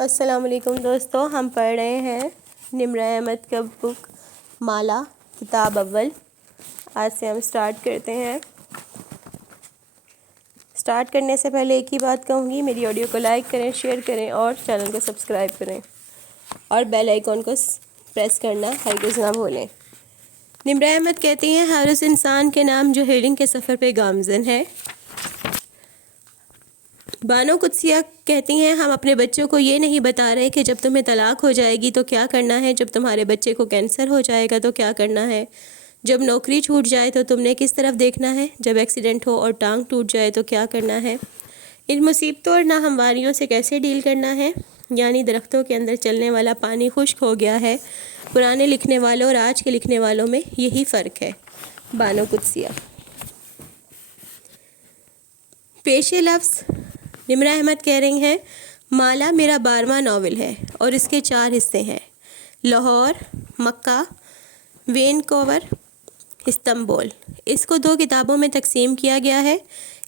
السلام علیکم دوستو، ہم پڑھ رہے ہیں نمرہ احمد کا بک مالا کتاب اول۔ آج سے ہم سٹارٹ کرتے ہیں۔ سٹارٹ کرنے سے پہلے ایک ہی بات کہوں گی، میری آڈیو کو لائک کریں، شیئر کریں اور چینل کو سبسکرائب کریں اور بیل آئیکن کو پریس کرنا ہرگز نہ بھولیں۔ نمرہ احمد کہتی ہیں، ہر اس انسان کے نام جو ہیلنگ کے سفر پہ گامزن ہے۔ بانو قدسیہ کہتی ہیں، ہم اپنے بچوں کو یہ نہیں بتا رہے کہ جب تمہیں طلاق ہو جائے گی تو کیا کرنا ہے، جب تمہارے بچے کو کینسر ہو جائے گا تو کیا کرنا ہے، جب نوکری چھوٹ جائے تو تم نے کس طرف دیکھنا ہے، جب ایکسیڈنٹ ہو اور ٹانگ ٹوٹ جائے تو کیا کرنا ہے، ان مصیبتوں اور ناہمواریوں سے کیسے ڈیل کرنا ہے، یعنی درختوں کے اندر چلنے والا پانی خشک ہو گیا ہے۔ پرانے لکھنے والوں اور آج کے لکھنے والوں میں یہی فرق ہے۔ بانو قدسیہ۔ پیش لفظ نمرہ احمد کہہ رہی ہیں، مالا میرا 12واں ناول ہے اور اس کے 4 حصے ہیں: لاہور، مکہ، وینکوور، استنبول۔ اس کو 2 کتابوں میں تقسیم کیا گیا ہے۔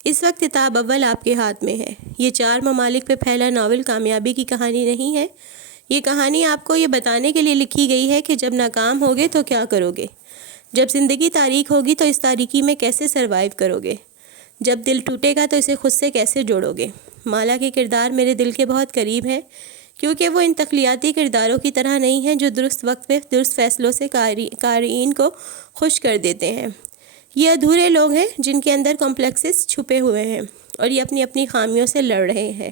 اس وقت کتاب اول آپ کے ہاتھ میں ہے۔ یہ 4 ممالک پہ پھیلا ناول کامیابی کی کہانی نہیں ہے۔ یہ کہانی آپ کو یہ بتانے کے لیے لکھی گئی ہے کہ جب ناکام ہوگے تو کیا کرو گے، جب زندگی تاریک ہوگی تو اس تاریکی میں کیسے سروائیو کرو گے، جب دل ٹوٹے گا تو اسے خود سے کیسے جوڑو گے۔ مالا کے کردار میرے دل کے بہت قریب ہیں، کیونکہ وہ ان تخلیاتی کرداروں کی طرح نہیں ہیں جو درست وقت پہ درست فیصلوں سے قارئین کو خوش کر دیتے ہیں۔ یہ ادھورے لوگ ہیں جن کے اندر کمپلیکسز چھپے ہوئے ہیں اور یہ اپنی اپنی خامیوں سے لڑ رہے ہیں۔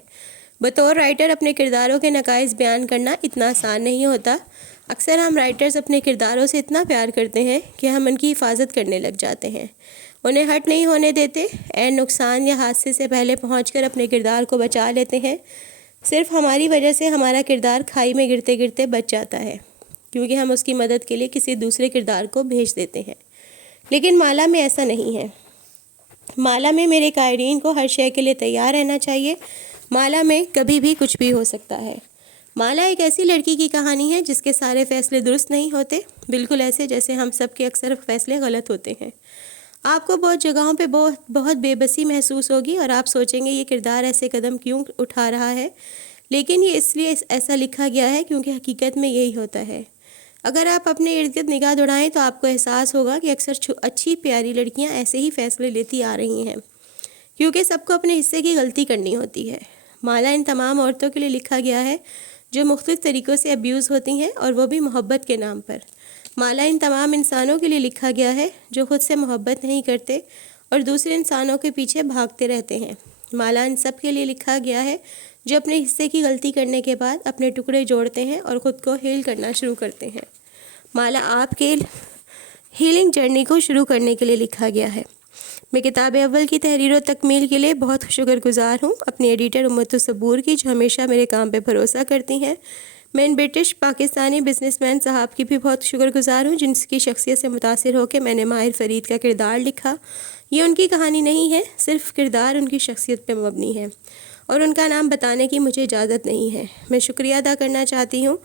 بطور رائٹر اپنے کرداروں کے نقائص بیان کرنا اتنا آسان نہیں ہوتا۔ اکثر ہم رائٹرز اپنے کرداروں سے اتنا پیار کرتے ہیں کہ ہم ان کی حفاظت کرنے لگ جاتے ہیں، انہیں ہرٹ نہیں ہونے دیتے، عین نقصان یا حادثے سے پہلے پہنچ کر اپنے کردار کو بچا لیتے ہیں۔ صرف ہماری وجہ سے ہمارا کردار کھائی میں گرتے گرتے بچ جاتا ہے، کیونکہ ہم اس کی مدد کے لیے کسی دوسرے کردار کو بھیج دیتے ہیں۔ لیکن مالا میں ایسا نہیں ہے۔ مالا میں میرے قارئین کو ہر شے کے لیے تیار رہنا چاہیے۔ مالا میں کبھی بھی کچھ بھی ہو سکتا ہے۔ مالا ایک ایسی لڑکی کی کہانی ہے جس کے سارے فیصلے درست نہیں ہوتے، بالکل ایسے جیسے ہم سب کے اکثر فیصلے غلط ہوتے ہیں۔ آپ کو بہت جگہوں پہ بہت بے بسی محسوس ہوگی اور آپ سوچیں گے یہ کردار ایسے قدم کیوں اٹھا رہا ہے، لیکن یہ اس لیے ایسا لکھا گیا ہے کیونکہ حقیقت میں یہی ہوتا ہے۔ اگر آپ اپنے ارد گرد نگاہ دوڑائیں تو آپ کو احساس ہوگا کہ اکثر اچھی پیاری لڑکیاں ایسے ہی فیصلے لیتی آ رہی ہیں، کیونکہ سب کو اپنے حصے کی غلطی کرنی ہوتی ہے۔ مالا ان تمام عورتوں کے لیے لکھا گیا ہے جو مختلف طریقوں سے ابیوز ہوتی ہیں، اور وہ بھی محبت کے نام پر۔ مالا ان تمام انسانوں کے لیے لکھا گیا ہے جو خود سے محبت نہیں کرتے اور دوسرے انسانوں کے پیچھے بھاگتے رہتے ہیں۔ مالا ان سب کے لیے لکھا گیا ہے جو اپنے حصے کی غلطی کرنے کے بعد اپنے ٹکڑے جوڑتے ہیں اور خود کو ہیل کرنا شروع کرتے ہیں۔ مالا آپ کے ہیلنگ جرنی کو شروع کرنے کے لیے لکھا گیا ہے۔ میں کتاب اول کی تحریر و تکمیل کے لیے بہت شکر گزار ہوں اپنی ایڈیٹر امت الصبور کی، جو ہمیشہ میرے کام پہ بھروسہ کرتی ہیں۔ میں ان برٹش پاکستانی بزنس مین صاحب کی بھی بہت شکر گزار ہوں جن کی شخصیت سے متاثر ہو کے میں نے ماہر فرید کا کردار لکھا۔ یہ ان کی کہانی نہیں ہے، صرف کردار ان کی شخصیت پہ مبنی ہے اور ان کا نام بتانے کی مجھے اجازت نہیں ہے۔ میں شکریہ ادا کرنا چاہتی ہوں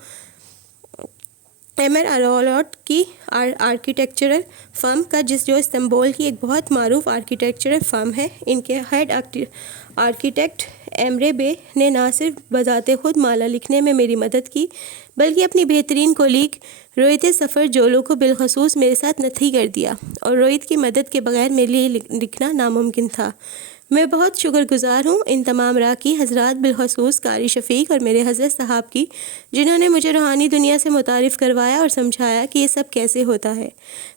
ایمر ارولوٹ کی آرکیٹیکچرل فرم کا، جو استنبول کی ایک بہت معروف آرکیٹیکچرل فرم ہے۔ ان کے ہیڈ آرکیٹیکٹ ایمرے بے نے نہ صرف بذات خود مالا لکھنے میں میری مدد کی، بلکہ اپنی بہترین کولیگ روہت سفر جولو کو بالخصوص میرے ساتھ نتھی کر دیا، اور روہت کی مدد کے بغیر میرے لیے لکھنا ناممکن تھا۔ میں بہت شکر گزار ہوں ان تمام راکی حضرات، بالخصوص قاری شفیق اور میرے حضرت صاحب کی، جنہوں نے مجھے روحانی دنیا سے متعارف کروایا اور سمجھایا کہ یہ سب کیسے ہوتا ہے۔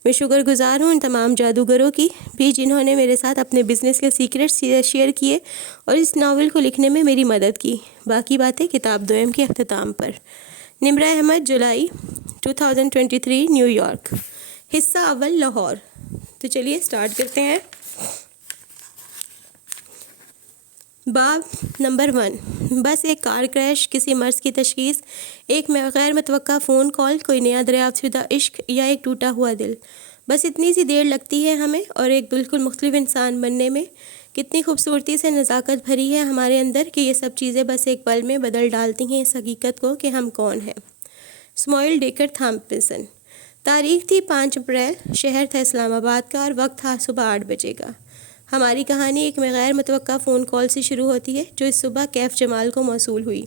میں شکر گزار ہوں ان تمام جادوگروں کی بھی جنہوں نے میرے ساتھ اپنے بزنس کے سیکرٹس شیئر کیے اور اس ناول کو لکھنے میں میری مدد کی۔ باقی باتیں کتاب دوئم کے اختتام پر۔ نمرہ احمد، جولائی 2023، نیو یارک۔ حصہ اول، لاہور۔ تو چلیے سٹارٹ کرتے ہیں۔ باب نمبر 1۔ بس ایک کار کریش، کسی مرض کی تشخیص، ایک غیر متوقع فون کال، کوئی نیا دریافت شدہ عشق یا ایک ٹوٹا ہوا دل، بس اتنی سی دیر لگتی ہے ہمیں اور ایک بالکل مختلف انسان بننے میں۔ کتنی خوبصورتی سے نزاکت بھری ہے ہمارے اندر کہ یہ سب چیزیں بس ایک پل میں بدل ڈالتی ہیں اس حقیقت کو کہ ہم کون ہیں۔ Samuel decker Thompson. تاریخ تھی 5 اپریل، شہر تھا اسلام آباد کا اور وقت تھا صبح 8 بجے کا۔ ہماری کہانی ایک غیر متوقع فون کال سے شروع ہوتی ہے جو اس صبح کیف جمال کو موصول ہوئی۔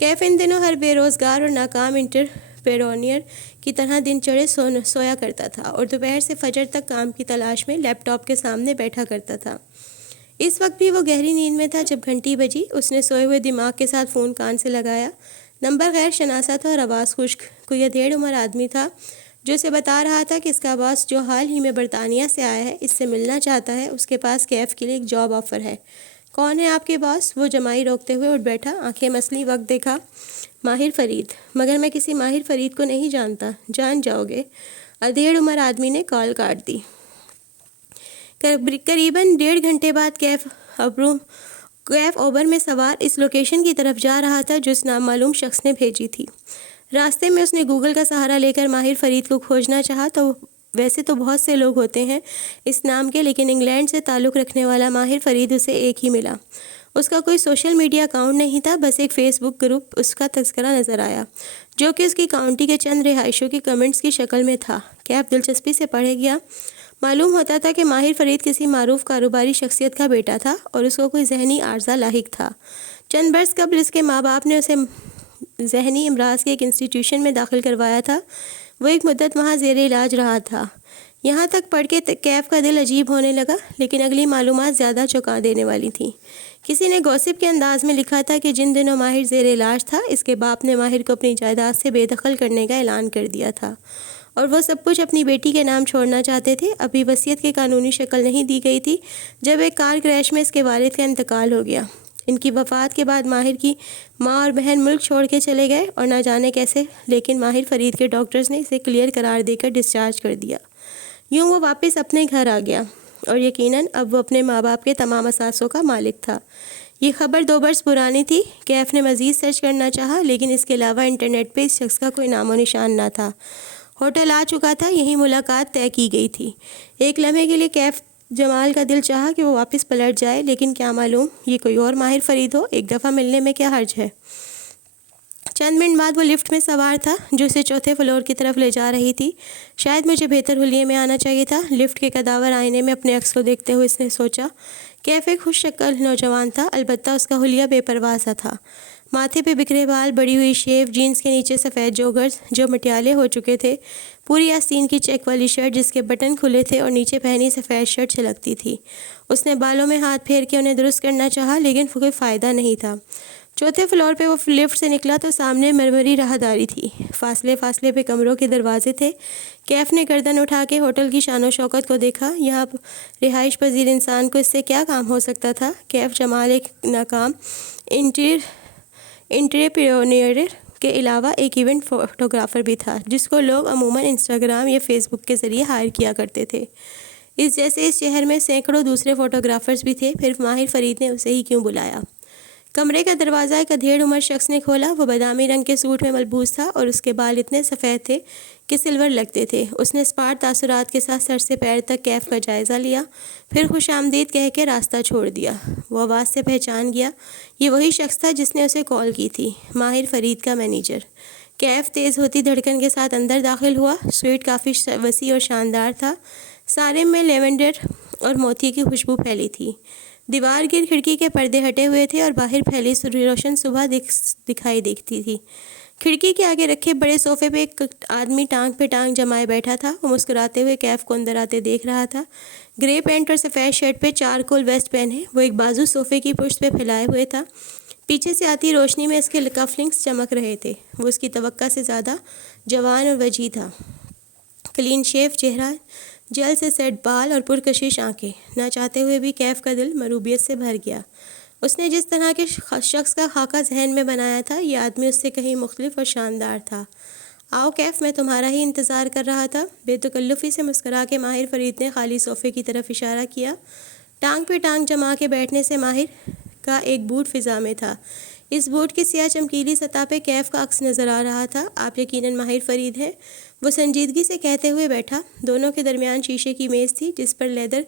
کیف ان دنوں ہر بے روزگار اور ناکام انٹرپرینیور کی طرح دن چڑھے سویا کرتا تھا اور دوپہر سے فجر تک کام کی تلاش میں لیپ ٹاپ کے سامنے بیٹھا کرتا تھا۔ اس وقت بھی وہ گہری نیند میں تھا جب گھنٹی بجی۔ اس نے سوئے ہوئے دماغ کے ساتھ فون کان سے لگایا۔ نمبر غیر شناسا تھا اور آواز خشک۔ کوئی ادھیڑ عمر آدمی تھا جو اسے بتا رہا تھا کہ اس کا باس جو حال ہی میں برطانیہ سے آیا ہے اس سے ملنا چاہتا ہے، اس کے پاس کیف کے لیے ایک جاب آفر ہے۔ کون ہے آپ کے باس؟ وہ جمائی روکتے ہوئے اٹھ بیٹھا، آنکھیں مسلی وقت دیکھا۔ ماہر فرید۔ مگر میں کسی ماہر فرید کو نہیں جانتا۔ جان جاؤ گے؟ ادھیڑ عمر آدمی نے کال کاٹ دی۔ قریباً 1.5 گھنٹے بعد کیف اوبر میں سوار اس لوکیشن کی طرف جا رہا تھا جو اس نامعلوم شخص نے بھیجی تھی۔ راستے میں اس نے گوگل کا سہارا لے کر ماہر فرید کو کھوجنا چاہا تو ویسے تو بہت سے لوگ ہوتے ہیں اس نام کے، لیکن انگلینڈ سے تعلق رکھنے والا ماہر فرید اسے ایک ہی ملا۔ اس کا کوئی سوشل میڈیا اکاؤنٹ نہیں تھا، بس ایک فیس بک گروپ اس کا تذکرہ نظر آیا جو کہ اس کی کاؤنٹی کے چند رہائشیوں کے کمنٹس کی شکل میں تھا۔ کیف دلچسپی سے پڑھے گیا۔ معلوم ہوتا تھا کہ ماہر فرید کسی معروف کاروباری شخصیت کا بیٹا تھا اور اس کو کوئی ذہنی عارضہ لاحق تھا۔ چند برس قبل اس کے ماں باپ نے اسے ذہنی امراض کے ایک انسٹیٹیوشن میں داخل کروایا تھا۔ وہ ایک مدت وہاں زیر علاج رہا تھا۔ یہاں تک پڑھ کے کیف کا دل عجیب ہونے لگا، لیکن اگلی معلومات زیادہ چونکا دینے والی تھیں۔ کسی نے گوسپ کے انداز میں لکھا تھا کہ جن دنوں ماہر زیر علاج تھا اس کے باپ نے ماہر کو اپنی جائیداد سے بے دخل کرنے کا اعلان کر دیا تھا اور وہ سب کچھ اپنی بیٹی کے نام چھوڑنا چاہتے تھے۔ ابھی وصیت کی قانونی شکل نہیں دی گئی تھی جب ایک کار کریش میں اس کے والد کا انتقال ہو گیا۔ ان کی وفات کے بعد ماہر کی ماں اور بہن ملک چھوڑ کے چلے گئے اور نہ جانے کیسے، لیکن ماہر فرید کے ڈاکٹرز نے اسے کلیئر قرار دے کر ڈسچارج کر دیا۔ یوں وہ واپس اپنے گھر آ گیا اور یقیناً اب وہ اپنے ماں باپ کے تمام اثاثوں کا مالک تھا۔ یہ خبر 2 برس پرانی تھی۔ کیف نے مزید سرچ کرنا چاہا، لیکن اس کے علاوہ انٹرنیٹ پہ اس شخص کا کوئی نام و نشان نہ تھا۔ ہوٹل آ چکا تھا، یہی ملاقات طے کی گئی تھی۔ ایک لمحے کے لیے کیف جمال کا دل چاہا کہ وہ واپس پلٹ جائے، لیکن کیا معلوم یہ کوئی اور ماہر فرید ہو، ایک دفعہ ملنے میں کیا حرج ہے۔ چند منٹ بعد وہ لفٹ میں سوار تھا جو اسے 4تھے فلور کی طرف لے جا رہی تھی۔ شاید مجھے بہتر حلیے میں آنا چاہیے تھا، لفٹ کے کداور آئینے میں اپنے عکس کو دیکھتے ہوئے اس نے سوچا۔ کیف ایک خوش شکل نوجوان تھا، البتہ اس کا حلیہ بے پرواہ سا تھا۔ ماتھے پہ بکھرے بال، بڑی ہوئی شیو، جینس کے نیچے سفید جوگرز جو مٹیالے ہو چکے تھے، پوری آستین کی چیک والی شرٹ جس کے بٹن کھلے تھے اور نیچے پہنی سفید شرٹ چھلکتی تھی۔ اس نے بالوں میں ہاتھ پھیر کے انہیں درست کرنا چاہا، لیکن کوئی فائدہ نہیں تھا۔ 4تھے فلور پہ وہ لفٹ سے نکلا تو سامنے مرمری راہداری تھی، فاصلے فاصلے پہ کمروں کے دروازے تھے۔ کیف نے گردن اٹھا کے ہوٹل کی شان و شوکت کو دیکھا۔ یہاں رہائش پذیر انسان کو اس سے کیا کام ہو سکتا تھا؟ کیف جمال ایک ناکام انٹرپرینیور کے علاوہ ایک ایونٹ فوٹوگرافر بھی تھا جس کو لوگ عموماً انسٹاگرام یا فیس بک کے ذریعے ہائر کیا کرتے تھے۔ اس جیسے اس شہر میں سینکڑوں دوسرے فوٹوگرافرز بھی تھے، پھر ماہر فرید نے اسے ہی کیوں بلایا؟ کمرے کا دروازہ ایک ادھیڑ عمر شخص نے کھولا۔ وہ بادامی رنگ کے سوٹ میں ملبوس تھا اور اس کے بال اتنے سفید تھے کہ سلور لگتے تھے۔ اس نے اسپاٹ تاثرات کے ساتھ سر سے پیر تک کیف کا جائزہ لیا، پھر خوش آمدید کہہ کے راستہ چھوڑ دیا۔ وہ آواز سے پہچان گیا، یہ وہی شخص تھا جس نے اسے کال کی تھی، ماہر فرید کا مینیجر۔ کیف تیز ہوتی دھڑکن کے ساتھ اندر داخل ہوا۔ سویٹ کافی وسیع اور شاندار تھا، سارے میں لیونڈر اور موتی کی خوشبو پھیلی تھی۔ دیوار گرد کھڑکی کے پردے ہٹے ہوئے تھے اور باہر پھیلی روشن صبح دکھائی دیتی تھی۔ کھڑکی کے آگے رکھے بڑے صوفے پہ ایک آدمی ٹانگ پہ ٹانگ جمائے بیٹھا تھا۔ وہ مسکراتے ہوئے کیف کو اندر آتے دیکھ رہا تھا۔ گرے پینٹ اور سفید شرٹ پہ چارکول ویسٹ پہنے وہ ایک بازو صوفے کی پشت پہ پھیلائے ہوئے تھا۔ پیچھے سے آتی روشنی میں اس کے کف لنکس چمک رہے تھے۔ وہ اس کی توقع سے زیادہ جوان اور وجیح تھا۔ کلین شیف چہرہ، جیل سے سیٹ بال اور پرکشش آنکھیں۔ نہ چاہتے ہوئے بھی کیف کا دل مروبیت سے بھر گیا۔ اس نے جس طرح کے شخص کا خاکہ ذہن میں بنایا تھا، یہ آدمی اس سے کہیں مختلف اور شاندار تھا۔ آؤ کیف، میں تمہارا ہی انتظار کر رہا تھا۔ بے تکلفی سے مسکرا کے ماہر فرید نے خالی صوفے کی طرف اشارہ کیا۔ ٹانگ پہ ٹانگ جما کے بیٹھنے سے ماہر کا ایک بوٹ فضا میں تھا۔ اس بوٹ کی سیاہ چمکیلی سطح پہ کیف کا عکس نظر آ رہا تھا۔ آپ یقیناً ماہر فرید ہیں، وہ سنجیدگی سے کہتے ہوئے بیٹھا۔ دونوں کے درمیان شیشے کی میز تھی جس پر لیدر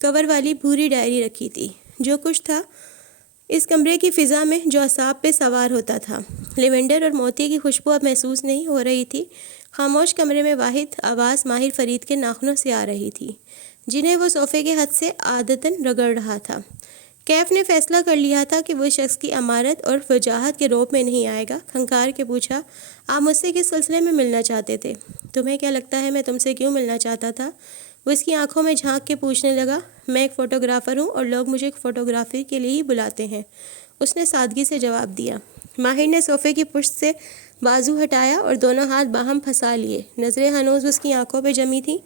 کور والی بھوری ڈائری رکھی تھی۔ جو کچھ تھا اس کمرے کی فضا میں جو اعصاب پہ سوار ہوتا تھا۔ لیونڈر اور موتی کی خوشبو اب محسوس نہیں ہو رہی تھی۔ خاموش کمرے میں واحد آواز ماہر فرید کے ناخنوں سے آ رہی تھی، جنہیں وہ صوفے کے ہتھ سے عادتاً رگڑ رہا تھا۔ کیف نے فیصلہ کر لیا تھا کہ وہ شخص کی امارت اور وجاہت کے روپ میں نہیں آئے گا۔ کھنکار کے پوچھا، آپ مجھ سے کس سلسلے میں ملنا چاہتے تھے؟ تمہیں کیا لگتا ہے میں تم سے کیوں ملنا چاہتا تھا؟ وہ اس کی آنکھوں میں جھانک کے پوچھنے لگا۔ میں ایک فوٹوگرافر ہوں اور لوگ مجھے فوٹوگرافی کے لیے ہی بلاتے ہیں، اس نے سادگی سے جواب دیا۔ ماہر نے صوفے کی پشت سے بازو ہٹایا اور دونوں ہاتھ باہم پھنسا لیے۔ نظریں ہنوز اس کی آنکھوں پہ جمی تھیں۔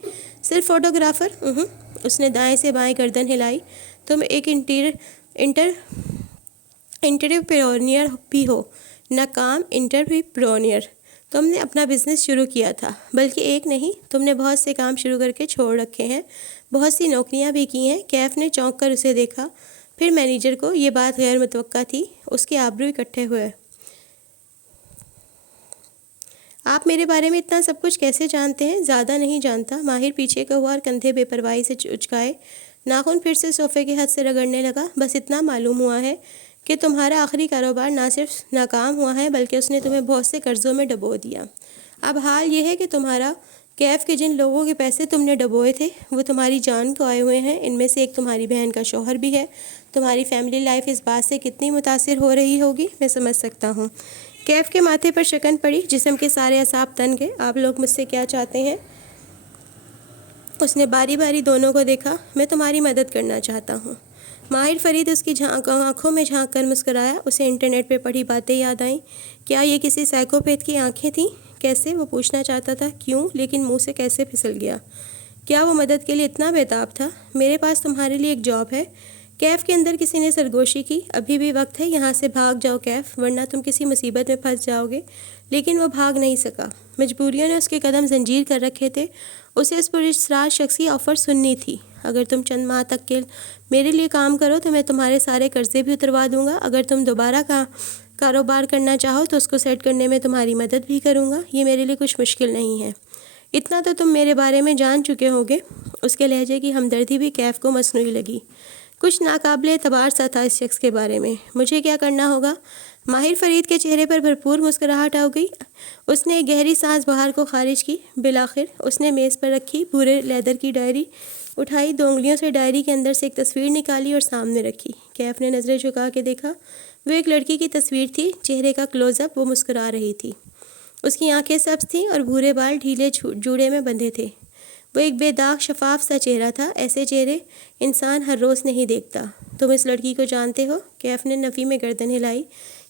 صرف فوٹوگرافر؟ اس نے دائیں سے بائیں گردن ہلائی۔ تم ایک انٹرپرینور بھی ہو، ناکام انٹرپرینور۔ تم نے اپنا بزنس شروع کیا تھا، بلکہ ایک نہیں، تم نے بہت سے کام شروع کر کے چھوڑ رکھے ہیں، بہت سی نوکریاں بھی کی ہیں۔ کیف نے چونک کر اسے دیکھا، پھر مینیجر کو۔ یہ بات غیر متوقع تھی، اس کے آبرو اکٹھے ہوئے۔ آپ میرے بارے میں اتنا سب کچھ کیسے جانتے ہیں؟ زیادہ نہیں جانتا، ماہر پیچھے کا ہوا اور کندھے بے پرواہی سے اچکائے، ناخن پھر سے صوفے کے ہاتھ سے رگڑنے لگا۔ بس اتنا معلوم ہوا ہے کہ تمہارا آخری کاروبار نہ صرف ناکام ہوا ہے بلکہ اس نے تمہیں بہت سے قرضوں میں ڈبو دیا۔ اب حال یہ ہے کہ تمہارا کیف کے جن لوگوں کے پیسے تم نے ڈبوئے تھے وہ تمہاری جان کو آئے ہوئے ہیں۔ ان میں سے ایک تمہاری بہن کا شوہر بھی ہے۔ تمہاری فیملی لائف اس بات سے کتنی متاثر ہو رہی ہوگی میں سمجھ سکتا ہوں۔ کیف کے ماتھے پر شکن پڑی، جسم کے سارے اعصاب تن گئے۔ آپ لوگ مجھ سے کیا چاہتے ہیں؟ اس نے باری باری دونوں کو دیکھا۔ میں تمہاری مدد کرنا چاہتا ہوں۔ ماہر فرید اس کی آنکھوں میں جھانک کر مسکرایا۔ اسے انٹرنیٹ پہ پڑھی باتیں یاد آئیں۔ کیا یہ کسی سائیکوپیتھ کی آنکھیں تھیں؟ کیسے؟ وہ پوچھنا چاہتا تھا کیوں، لیکن منہ سے کیسے پھسل گیا۔ کیا وہ مدد کے لیے اتنا بےتاب تھا؟ میرے پاس تمہارے لیے ایک جاب ہے۔ کیف کے اندر کسی نے سرگوشی کی۔ ابھی بھی وقت ہے، یہاں سے بھاگ جاؤ کیف، ورنہ تم کسی مصیبت میں پھنس جاؤ گے۔ لیکن وہ بھاگ نہیں سکا، مجبوریوں نے اس کے قدم زنجیر کر رکھے تھے۔ اسے اس پراسرار شخص کی آفر سننی تھی۔ اگر تم چند ماہ تک کے میرے لیے کام کرو تو میں تمہارے سارے قرضے بھی اتروا دوں گا۔ اگر تم دوبارہ کاروبار کرنا چاہو تو اس کو سیٹ کرنے میں تمہاری مدد بھی کروں گا۔ یہ میرے لیے کچھ مشکل نہیں ہے۔ اتنا تو تم میرے بارے میں جان چکے ہوگے۔ اس کے لہجے کی ہمدردی بھی کیف کو مصنوعی لگی۔ کچھ ناقابل اعتبار سا تھا اس شخص کے بارے میں۔ مجھے کیا کرنا ہوگا؟ ماہر فرید کے چہرے پر بھرپور مسکراہٹ آ گئی۔ اس نے ایک گہری سانس باہر کو خارج کی۔ بالآخر اس نے میز پر رکھی بھورے لیدر کی ڈائری اٹھائی، 2 انگلیوں سے ڈائری کے اندر سے ایک تصویر نکالی اور سامنے رکھی۔ کیف نے نظریں جھکا کے دیکھا۔ وہ ایک لڑکی کی تصویر تھی، چہرے کا کلوز اپ۔ وہ مسکرا رہی تھی، اس کی آنکھیں سبز تھیں اور بھورے بال ڈھیلے جوڑے میں بندھے تھے۔ وہ ایک بے داغ شفاف سا چہرہ تھا۔ ایسے چہرے انسان ہر روز نہیں دیکھتا۔ تم اس لڑکی کو جانتے ہو؟ کیف نے نفی میں گردن ہلائی۔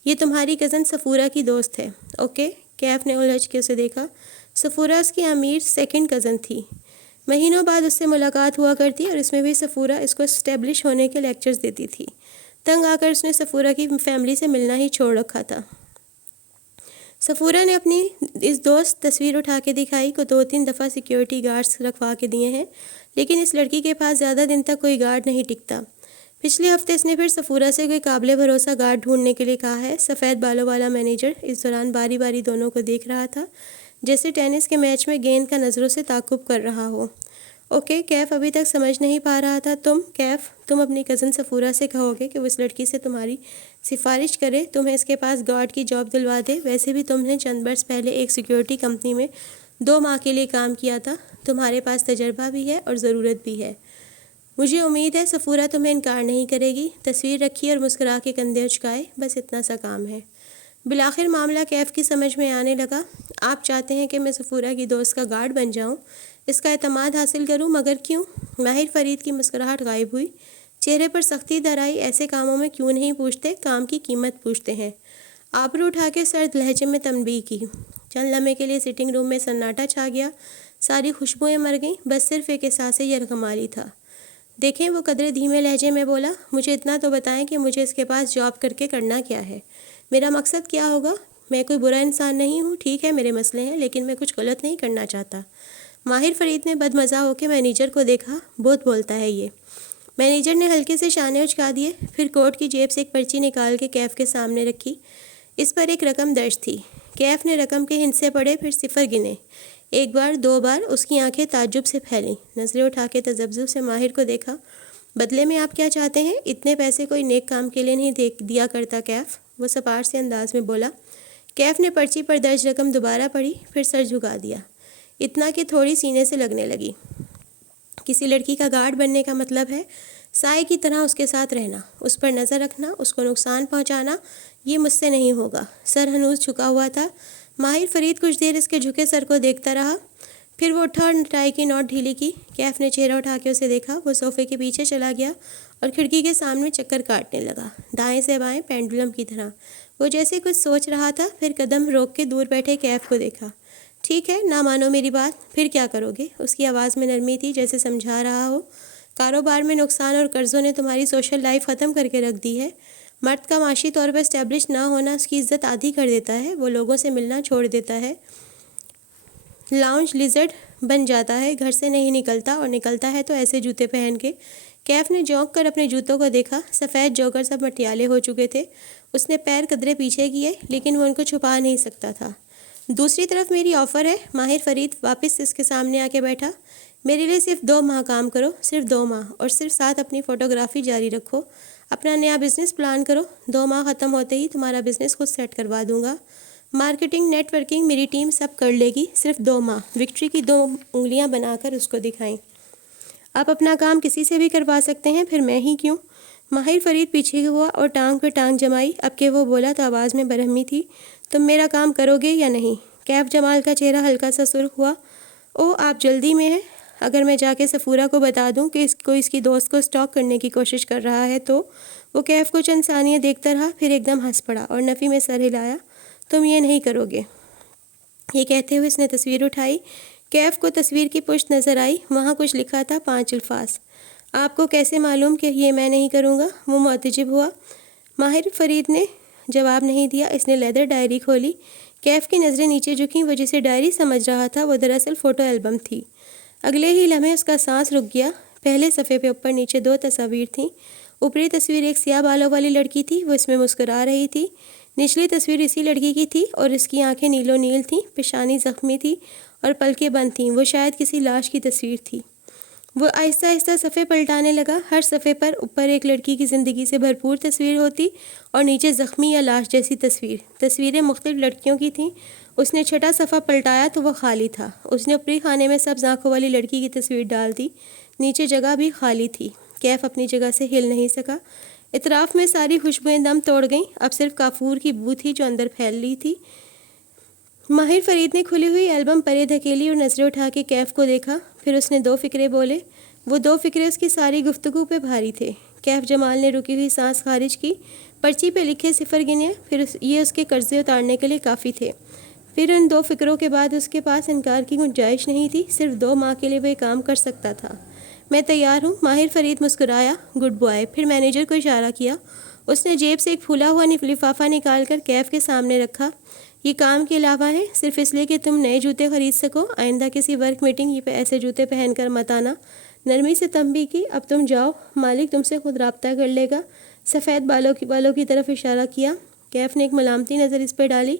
یہ تمہاری کزن صفورہ کی دوست ہے۔ اوکے، کیف نے الجھ کے اسے دیکھا۔ صفورہ اس کی امیر سیکنڈ کزن تھی۔ مہینوں بعد اس سے ملاقات ہوا کرتی اور اس میں بھی صفورہ اس کو اسٹیبلش ہونے کے لیکچرز دیتی تھی۔ تنگ آ کر اس نے صفورہ کی فیملی سے ملنا ہی چھوڑ رکھا تھا۔ صفورہ نے اپنی اس دوست تصویر اٹھا کے دکھائی کو 2-3 دفعہ سیکیورٹی گارڈز رکھوا کے دیے ہیں، لیکن اس لڑکی کے پاس زیادہ دن تک کوئی گارڈ نہیں ٹکتا۔ پچھلے ہفتے اس نے پھر صفورہ سے کوئی قابل بھروسہ گارڈ ڈھونڈنے کے لیے کہا ہے۔ سفید بالوں والا مینیجر اس دوران باری باری دونوں کو دیکھ رہا تھا، جیسے ٹینس کے میچ میں گیند کا نظروں سے تعاقب کر رہا ہو۔ اوکے، کیف ابھی تک سمجھ نہیں پا رہا تھا۔ تم اپنی کزن صفورہ سے کہو گے کہ وہ اس لڑکی سے تمہاری سفارش کرے، تمہیں اس کے پاس گارڈ کی جاب دلوا دے۔ ویسے بھی تم نے چند برس پہلے ایک سیکیورٹی کمپنی میں 2 ماہ کے لیے کام کیا تھا، تمہارے پاس تجربہ بھی ہے اور ضرورت بھی ہے۔ مجھے امید ہے صفورہ تمہیں انکار نہیں کرے گی۔ تصویر رکھی اور مسکرا کے کندھے اچکائے۔ بس اتنا سا کام ہے۔ بالآخر معاملہ کیف کی سمجھ میں آنے لگا۔ آپ چاہتے ہیں کہ میں صفورہ کی دوست کا گارڈ بن جاؤں، اس کا اعتماد حاصل کروں، مگر کیوں؟ ماہر فرید کی مسکراہٹ غائب ہوئی، چہرے پر سختی در آئی۔ ایسے کاموں میں کیوں نہیں پوچھتے، کام کی قیمت پوچھتے ہیں۔ آبرو اٹھا کے سرد لہجے میں تنبیہ کی۔ چند لمحے کے لیے سٹنگ روم میں سناٹا چھا گیا۔ ساری خوشبوئیں مر گئیں، بس صرف ایک احساس یرغمالی تھا۔ دیکھیں، وہ قدرے دھیمے لہجے میں بولا، مجھے اتنا تو بتائیں کہ مجھے اس کے پاس جاب کر کے کرنا کیا ہے، میرا مقصد کیا ہوگا؟ میں کوئی برا انسان نہیں ہوں، ٹھیک ہے میرے مسئلے ہیں، لیکن میں کچھ غلط نہیں کرنا چاہتا۔ ماہر فرید نے بدمزہ ہو کے مینیجر کو دیکھا۔ بہت بولتا ہے یہ۔ مینیجر نے ہلکے سے شانے اچکا دیے، پھر کوٹ کی جیب سے ایک پرچی نکال کے کیف کے سامنے رکھی۔ اس پر ایک رقم درج تھی۔ کیف نے رقم کے ہندسے پڑھے، پھر صفر گنے۔ 1 بار 2 بار اس کی آنکھیں تعجب سے پھیلیں۔ نظریں اٹھا کے تذبذب سے ماہر کو دیکھا۔ بدلے میں آپ کیا چاہتے ہیں؟ اتنے پیسے کوئی نیک کام کے لیے نہیں دیا کرتا کیف، وہ سپاٹ سے انداز میں بولا۔ کیف نے پرچی پر درج رقم دوبارہ پڑھی، پھر سر جھکا دیا، اتنا کہ تھوڑی سینے سے لگنے لگی۔ کسی لڑکی کا گارڈ بننے کا مطلب ہے سائے کی طرح اس کے ساتھ رہنا، اس پر نظر رکھنا، اس کو نقصان پہنچانا، یہ مجھ سے نہیں ہوگا۔ سر ہنوز جھکا ہوا تھا۔ ماہر فرید کچھ دیر اس کے جھکے سر کو دیکھتا رہا، پھر وہ اٹھا اور ٹائی کی نوٹ ڈھیلی کی۔ کیف نے چہرہ اٹھا کے اسے دیکھا۔ وہ صوفے کے پیچھے چلا گیا اور کھڑکی کے سامنے چکر کاٹنے لگا، دائیں سے بائیں پینڈولم کی طرح۔ وہ جیسے کچھ سوچ رہا تھا، پھر قدم روک کے دور بیٹھے کیف کو دیکھا۔ ٹھیک ہے، نہ مانو میری بات، پھر کیا کرو گے؟ اس کی آواز میں نرمی تھی، جیسے سمجھا رہا ہو۔ کاروبار میں نقصان اور قرضوں نے تمہاری سوشل لائف ختم کر کے رکھ دی ہے۔ مرد کا معاشی طور پر اسٹیبلش نہ ہونا اس کی عزت آدھی کر دیتا ہے، وہ لوگوں سے ملنا چھوڑ دیتا ہے، لاؤنج لیزرڈ بن جاتا ہے، گھر سے نہیں نکلتا، اور نکلتا ہے تو ایسے جوتے پہن کے۔ کیف نے جھونک کر اپنے جوتوں کو دیکھا، سفید جوکر سب مٹیالے ہو چکے تھے۔ اس نے پیر قدرے پیچھے کیے، لیکن وہ ان کو چھپا نہیں سکتا تھا۔ دوسری طرف میری آفر ہے۔ ماہر فرید واپس اس کے سامنے آ کے بیٹھا۔ میرے لیے صرف 2 ماہ کام کرو، صرف 2 ماہ، اور صرف ساتھ اپنی فوٹوگرافی جاری رکھو۔ اپنا نیا بزنس پلان کرو، 2 ماہ ختم ہوتے ہی تمہارا بزنس خود سیٹ کروا دوں گا۔ مارکیٹنگ، نیٹ ورکنگ میری ٹیم سب کر لے گی، صرف 2 ماہ۔ وکٹری کی 2 انگلیاں بنا کر اس کو دکھائیں۔ آپ اپنا کام کسی سے بھی کروا سکتے ہیں، پھر میں ہی کیوں؟ ماہر فرید پیچھے ہوا اور ٹانگ پہ ٹانگ جمائی۔ اب کہ وہ بولا تو آواز میں برہمی تھی۔ تم میرا کام کرو گے یا نہیں؟ کیف جمال کا چہرہ ہلکا سا سرخ ہوا۔ او، آپ جلدی میں ہیں؟ اگر میں جا کے سفورہ کو بتا دوں کہ اس کی دوست کو اسٹاک کرنے کی کوشش کر رہا ہے تو؟ وہ کیف کو چند ثانیے دیکھتا رہا، پھر ایک دم ہنس پڑا اور نفی میں سر ہلایا۔ تم یہ نہیں کرو گے۔ یہ کہتے ہوئے اس نے تصویر اٹھائی۔ کیف کو تصویر کی پشت نظر آئی، وہاں کچھ لکھا تھا، 5 الفاظ۔ آپ کو کیسے معلوم کہ یہ میں نہیں کروں گا؟ وہ معتجب ہوا۔ ماہر فرید نے جواب نہیں دیا۔ اس نے لیدر ڈائری کھولی۔ کیف کی نظریں نیچے جھکیں۔ وہ جسے ڈائری سمجھ رہا تھا وہ دراصل فوٹو البم تھی۔ اگلے ہی لمحے اس کا سانس رک گیا۔ پہلے صفحے پہ اوپر نیچے 2 تصاویر تھیں۔ اوپری تصویر ایک سیاہ بالوں والی لڑکی تھی، وہ اس میں مسکرا رہی تھی۔ نچلی تصویر اسی لڑکی کی تھی اور اس کی آنکھیں نیلو نیل تھیں، پیشانی زخمی تھی اور پلکیں بند تھیں۔ وہ شاید کسی لاش کی تصویر تھی۔ وہ آہستہ آہستہ صفحے پلٹانے لگا۔ ہر صفحے پر اوپر ایک لڑکی کی زندگی سے بھرپور تصویر ہوتی اور نیچے زخمی یا لاش جیسی تصویر۔ تصویریں مختلف لڑکیوں کی تھیں۔ اس نے چھٹا صفحہ پلٹایا تو وہ خالی تھا۔ اس نے اوپری خانے میں سبز آنکھوں والی لڑکی کی تصویر ڈال دی، نیچے جگہ بھی خالی تھی۔ کیف اپنی جگہ سے ہل نہیں سکا۔ اطراف میں ساری خوشبوئیں دم توڑ گئیں، اب صرف کافور کی بو تھی جو اندر پھیل رہی تھی۔ ماہر فرید نے کھلی ہوئی البم پرے دھکیلی اور نظریں اٹھا کے کیف کو دیکھا، پھر اس نے 2 فقرے بولے۔ وہ 2 فقرے اس کی ساری گفتگو پہ بھاری تھے۔ کیف جمال نے رکی ہوئی سانس خارج کی، پرچی پہ لکھے صفر گنے، پھر یہ اس کے قرضے اتارنے کے لیے کافی تھے۔ پھر ان 2 فقروں کے بعد اس کے پاس انکار کی گنجائش نہیں تھی، صرف 2 ماہ کے لیے وہ یہ کام کر سکتا تھا۔ میں تیار ہوں۔ ماہر فرید مسکرایا، گڈ بوائے، پھر مینیجر کو اشارہ کیا۔ اس نے جیب سے ایک پھولا ہوا لفافہ نکال کر کیف کے سامنے رکھا۔ یہ کام کے علاوہ ہے، صرف اس لیے کہ تم نئے جوتے خرید سکو۔ آئندہ کسی ورک میٹنگ پہ ایسے جوتے پہن کر مت آنا۔ نرمی سے تنبیہ کی۔ اب تم جاؤ، مالک تم سے خود رابطہ کر لے گا۔ سفید بالوں کی طرف اشارہ کیا۔ کیف نے ایک ملامتی نظر اس پہ ڈالی،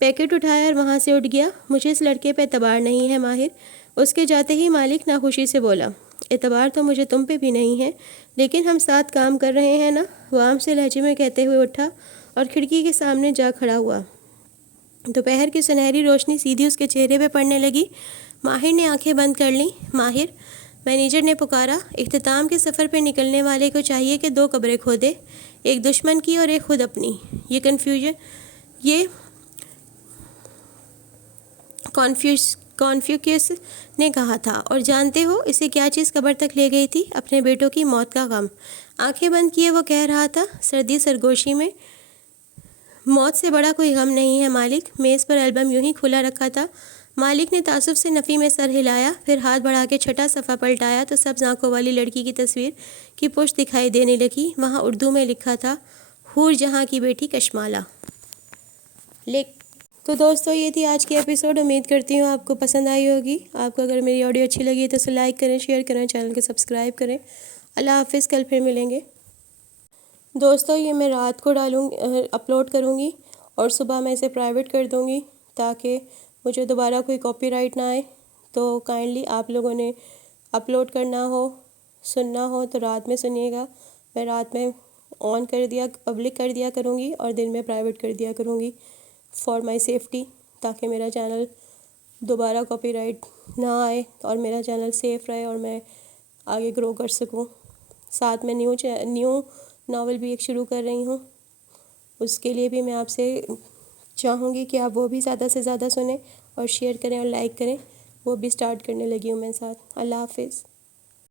پیکٹ اٹھایا اور وہاں سے اٹھ گیا۔ مجھے اس لڑکے پہ اعتبار نہیں ہے ماہر۔ اس کے جاتے ہی مالک ناخوشی سے بولا۔ اعتبار تو مجھے تم پہ بھی نہیں ہے، لیکن ہم ساتھ کام کر رہے ہیں نا، وہ عام سے لہجے میں کہتے ہوئے اٹھا اور کھڑکی کے سامنے جا کھڑا ہوا۔ دوپہر کی سنہری روشنی سیدھی اس کے چہرے پہ پڑنے لگی۔ ماہر نے آنکھیں بند کر لیں۔ ماہر، مینیجر نے پکارا۔ اختتام کے سفر پہ نکلنے والے کو چاہیے کہ 2 قبریں کھودے، ایک دشمن کی اور ایک خود اپنی۔ یہ کانفیوکس نے کہا تھا، اور جانتے ہو اسے کیا چیز قبر تک لے گئی تھی؟ اپنے بیٹوں کی موت کا غم۔ آنکھیں بند کیے وہ کہہ رہا تھا، سردی سرگوشی میں موت سے بڑا کوئی غم نہیں ہے مالک۔ میز پر البم یوں ہی کھلا رکھا تھا۔ مالک نے تعصب سے نفی میں سر ہلایا، پھر ہاتھ بڑھا کے چھٹا صفحہ پلٹایا تو سبز آنکھوں والی لڑکی کی تصویر کی پشت دکھائی دینے لگی۔ وہاں اردو میں لکھا تھا، حور جہاں کی بیٹی کشمالہ۔ تو دوستو، یہ تھی آج کی ایپیسوڈ۔ امید کرتی ہوں آپ کو پسند آئی ہوگی۔ آپ کو اگر میری آڈیو اچھی لگی ہے تو اسے لائک کریں، شیئر کریں، چینل کو سبسکرائب کریں۔ اللہ حافظ، کل پھر ملیں گے دوستو۔ یہ میں رات کو اپلوڈ کروں گی اور صبح میں اسے پرائیویٹ کر دوں گی تاکہ مجھے دوبارہ کوئی کاپی رائٹ نہ آئے۔ تو کائنڈلی آپ لوگوں نے اپلوڈ کرنا ہو، سننا ہو تو رات میں سنیے گا۔ میں رات میں پبلک کر دیا کروں گی اور دن میں پرائیویٹ کر دیا کروں گی فار مائی سیفٹی، تاکہ میرا چینل دوبارہ کاپی رائٹ نہ آئے اور میرا چینل سیف رہے اور میں آگے گرو کر سکوں۔ ساتھ میں نیو ناول بھی ایک شروع کر رہی ہوں، اس کے لیے بھی میں آپ سے چاہوں گی کہ آپ وہ بھی زیادہ سے زیادہ سنیں اور شیئر کریں اور لائک کریں، وہ بھی سٹارٹ کرنے لگی ہوں میں ساتھ۔ اللہ حافظ۔